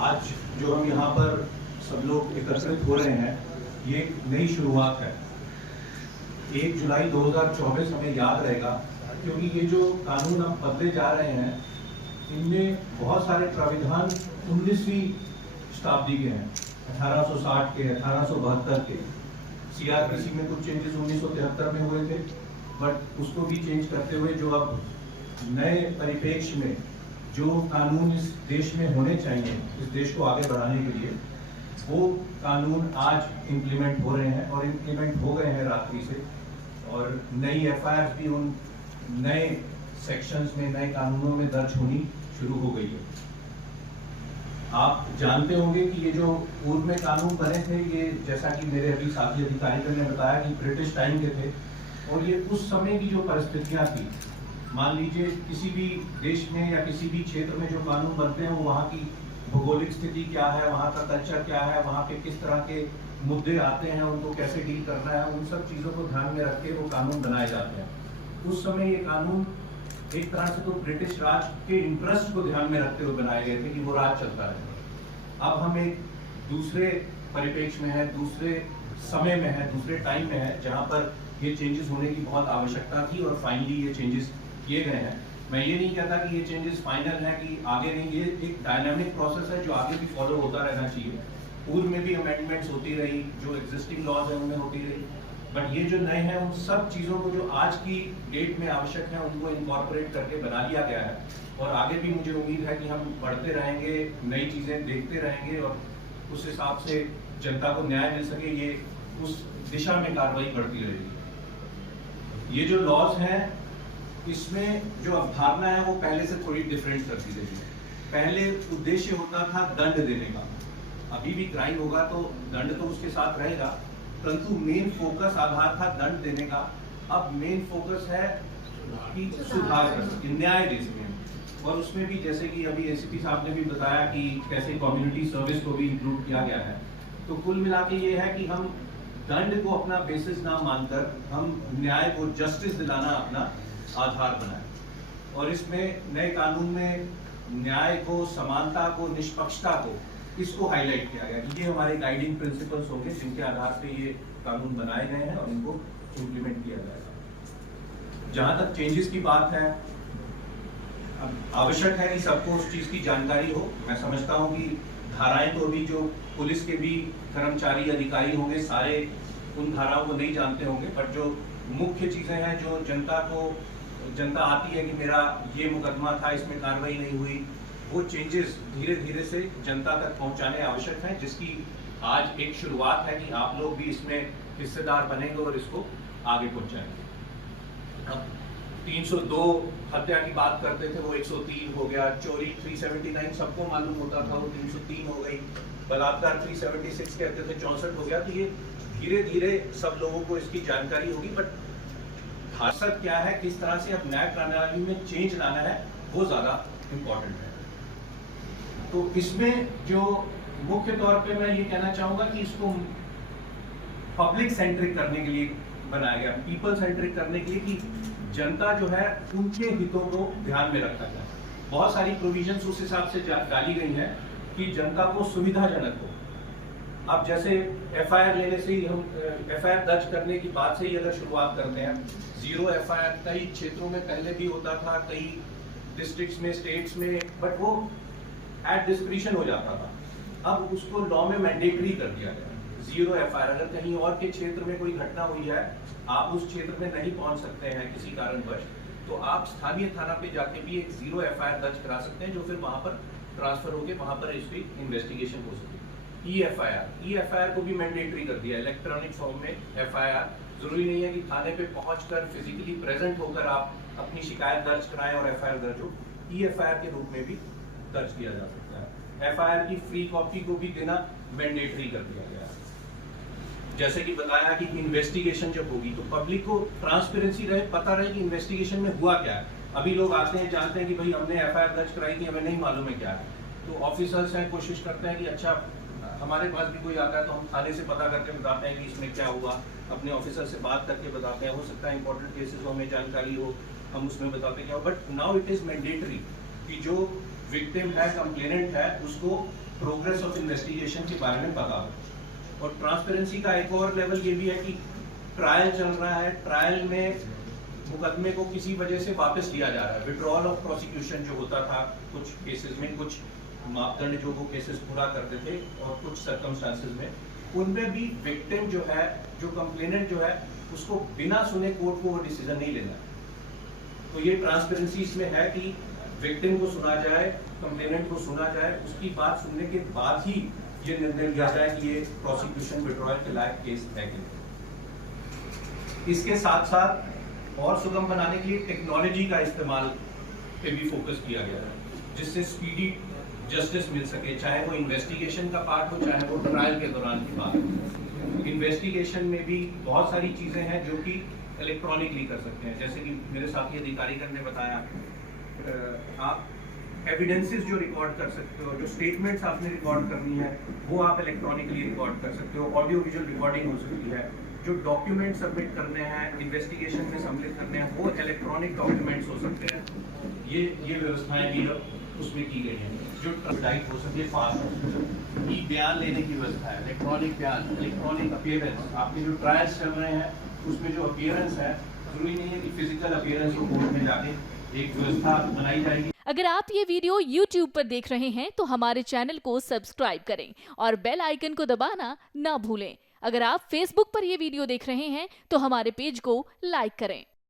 आज जो हम यहाँ पर सब लोग एकत्रित हो रहे हैं, ये एक नई शुरुआत है। 1 जुलाई 2024 हमें याद रहेगा, क्योंकि ये जो कानून हम बदले जा रहे हैं, इनमें बहुत सारे प्राविधान 19वीं शताब्दी के हैं, 1860 के, 1872 के। CRPC में कुछ चेंजेस 1973 में हुए थे, बट उसको भी चेंज करते हुए जो अब नए परिप्रेक्ष्य में जो कानून इस देश में होने चाहिए, इस देश को आगे बढ़ाने के लिए, वो कानून आज इम्प्लीमेंट हो रहे हैं और इम्प्लीमेंट हो गए हैं रात्रि से। और नई FIR भी उन नए सेक्शंस में, नए कानूनों में दर्ज होनी शुरू हो गई है। आप जानते होंगे कि ये जो पूर्व में कानून बने थे, ये जैसा कि मेरे अभी साथी अधिकारियों ने बताया कि ब्रिटिश टाइम के थे, और ये उस समय की जो परिस्थितियां थी, मान लीजिए किसी भी देश में या किसी भी क्षेत्र में जो कानून बनते हैं, वो वहाँ की भौगोलिक स्थिति क्या है, वहाँ का कल्चर क्या है, वहाँ पे किस तरह के मुद्दे आते हैं, उनको कैसे डील करना है, उन सब चीज़ों को ध्यान में रख के वो कानून बनाए जाते हैं। उस समय ये कानून एक तरह से तो ब्रिटिश राज के इंटरेस्ट को ध्यान में रखते हुए बनाए गए थे कि वो राज चलता रहे। अब हम एक दूसरे परिप्रेक्ष्य में है, दूसरे समय में है, दूसरे टाइम में है, जहाँ पर ये चेंजेस होने की बहुत आवश्यकता थी और फाइनली ये चेंजेस किए गए हैं। मैं ये नहीं कहता कि ये चेंजेस फाइनल है कि आगे नहीं, ये एक डायनामिक प्रोसेस है जो आगे भी फॉलो होता रहना चाहिए। पूर्व में भी अमेंडमेंट्स होती रही, जो एग्जिस्टिंग लॉज है उनमें होती रही, बट ये जो नए हैं उन सब चीज़ों को जो आज की डेट में आवश्यक है उनको इनकॉर्पोरेट करके बना लिया गया है। और आगे भी मुझे उम्मीद है कि हम बढ़ते रहेंगे, नई चीज़ें देखते रहेंगे और उस हिसाब से जनता को न्याय मिल सके, ये उस दिशा में कार्रवाई बढ़ती रहेगी। ये जो लॉज हैं, इसमें जो अवधारणा है वो पहले से थोड़ी डिफरेंट कर दी गई है। पहले उद्देश्य होता था दंड देने का, अभी भी क्राइम होगा तो दंड तो उसके साथ रहेगा, परंतु मेन फोकस आधार था दंड देने का। अब मेन फोकस है कि सुधार कर सके, न्याय दे सके। और उसमें भी जैसे कि अभी ACP साहब ने भी बताया कि कैसे कम्युनिटी सर्विस को भी इंक्लूड किया गया है। तो कुल मिला के ये है कि हम दंड को अपना बेसिस ना मानकर हम न्याय को, जस्टिस दिलाना अपना आधार बनाए। और इसमें नए कानून में न्याय को, समानता को, निष्पक्षता को, इसको हाईलाइट किया गया कि ये हमारे गाइडिंग प्रिंसिपल्स होंगे जिनके आधार पे ये कानून बनाए गए हैं और इनको इम्प्लीमेंट किया जाएगा। जहां तक चेंजेस की बात है, आवश्यक है कि सबको उस चीज की जानकारी हो। मैं समझता हूं कि धाराएं तो अभी जो पुलिस के भी कर्मचारी, अधिकारी होंगे, सारे उन धाराओं को नहीं जानते होंगे, बट जो मुख्य चीजें हैं जो जनता आती है कि मेरा ये मुकदमा था, इसमें कार्रवाई नहीं हुई, वो चेंजेस धीरे धीरे से जनता तक पहुंचाने आवश्यक हैं, जिसकी आज एक शुरुआत है कि आप लोग भी इसमें हिस्सेदार बनेंगे और इसको आगे पहुंचाएंगे। अब 302 हत्या की बात करते थे, वो 103 हो गया। चोरी 379 सबको मालूम होता था, वो 303 हो गई। बलात्कार 376 कहते थे, 64 हो गया। तो ये धीरे धीरे सब लोगों को इसकी जानकारी होगी, बट खासत क्या है, किस तरह से अब न्याय प्रणाली में चेंज लाना है, वो ज्यादा इम्पोर्टेंट है। तो इसमें जो मुख्य तौर पे मैं ये कहना चाहूंगा कि इसको पब्लिक सेंट्रिक करने के लिए बनाया गया, पीपल सेंट्रिक करने के लिए, कि जनता जो है उनके हितों को ध्यान में रखा जाए। बहुत सारी प्रोविजंस उस हिसाब से डाली गई हैं कि जनता को सुविधाजनक हो। अब जैसे FIR लेने से ही, हम FIR दर्ज करने की बात से ही अगर शुरुआत करते हैं, 0 FIR कई क्षेत्रों में पहले भी होता था, कई डिस्ट्रिक्ट्स में, स्टेट्स में, बट वो एट डिस्क्रिशन हो जाता था। अब उसको लॉ में मैंडेटरी कर दिया गया, 0 FIR। अगर कहीं और के क्षेत्र में कोई घटना हुई है, आप उस क्षेत्र में नहीं पहुंच सकते हैं किसी कारणवश, तो आप स्थानीय थाना पे जाके भी एक 0 FIR दर्ज करा सकते हैं, जो फिर वहां पर ट्रांसफर होकर वहां पर इसकी इन्वेस्टिगेशन हो सके। E-FIR को भी मैंडेटरी कर दिया, इलेक्ट्रॉनिक फॉर्म में FIR। जरूरी नहीं है कि थाने पे पहुंचकर फिजिकली प्रेजेंट होकर आप अपनी शिकायत दर्ज कराएं और FIR दर्ज हो, E-FIR के रूप में भी दर्ज किया जा सकता है। FIR की फ्री कॉपी को भी देना मैंडेटरी कर दिया गया है। जैसे कि बताया कि इन्वेस्टिगेशन जब होगी तो पब्लिक को ट्रांसपेरेंसी रहे, पता रहे कि इन्वेस्टिगेशन में हुआ क्या है। अभी लोग आते हैं, जानते हैं कि भाई हमने FIR दर्ज कराई थी, हमें नहीं मालूम है क्या है, तो ऑफिसर्स हैं, कोशिश करते हैं कि अच्छा हमारे पास भी कोई आता है तो हम थाने से पता करके बताते हैं कि इसमें क्या हुआ, अपने ऑफिसर से बात करके बताते हैं। हो सकता है इंपॉर्टेंट केसेस हो, हमें जानकारी हो, हम उसमें बताते क्या हो। But now it is mandatory कि जो विक्टिम है, कंप्लेनेंट है, उसको प्रोग्रेस ऑफ इन्वेस्टिगेशन के बारे में पता हो। और ट्रांसपेरेंसी का एक और लेवल ये भी है कि ट्रायल चल रहा है, ट्रायल में मुकदमे को किसी वजह से वापस लिया जा रहा है, विड्रॉल ऑफ प्रोसिक्यूशन जो होता था कुछ केसेस में, कुछ मापदंड जो वो केसेस पूरा करते थे और कुछ सर्कमस्टांसेस में, उनमें भी विक्टिम जो है, जो कंप्लेनेंट जो है, उसको बिना सुने कोर्ट को वो डिसीजन नहीं लेना। तो ये ट्रांसपेरेंसी इसमें है कि विक्टिम को सुना जाए, कंप्लेनेंट को सुना जाए, उसकी बात सुनने के बाद ही ये निर्णय लिया जाए कि ये प्रोसिक्यूशन विड्रॉल के लायक केस है कि नहीं। इसके साथ साथ और सुगम बनाने के लिए टेक्नोलॉजी का इस्तेमाल पे भी फोकस किया गया है, जिससे स्पीडी जस्टिस मिल सके, चाहे वो इन्वेस्टिगेशन का पार्ट हो, चाहे वो ट्रायल के दौरान की बात हो। इन्वेस्टिगेशन में भी बहुत सारी चीजें हैं जो कि इलेक्ट्रॉनिकली कर सकते हैं, जैसे कि मेरे साथी अधिकारीगण ने बताया, आप एविडेंसेस जो रिकॉर्ड कर सकते हो, जो स्टेटमेंट्स आपने रिकॉर्ड करनी है वो आप इलेक्ट्रॉनिकली रिकॉर्ड कर सकते हो, ऑडियो विजुअल रिकॉर्डिंग हो सकती है, जो डॉक्यूमेंट सबमिट करने हैं, इन्वेस्टिगेशन में सम्मिलित करने हैं, वो इलेक्ट्रॉनिक डॉक्यूमेंट्स हो सकते हैं। ये व्यवस्थाएं भी उसमें की गई हैं, जो ट्रांसडाइट हो सके, फास्ट हो सके। ई बयान लेने की व्यवस्था है, इलेक्ट्रॉनिक बयान, इलेक्ट्रॉनिक अपीयरेंस, आपके जो ट्रायल्स चल रहे हैं उसमें जो अपीयरेंस है, जरूरी नहीं है कि फिजिकल अपीयरेंस हो, कोर्ट में जाके एक व्यवस्था बनाई जाएगी। अगर आप ये वीडियो YouTube पर देख रहे हैं तो हमारे चैनल को सब्सक्राइब करें और बेल आइकन को दबाना ना भूलें। अगर आप Facebook पर ये वीडियो देख रहे हैं तो हमारे पेज को लाइक करें।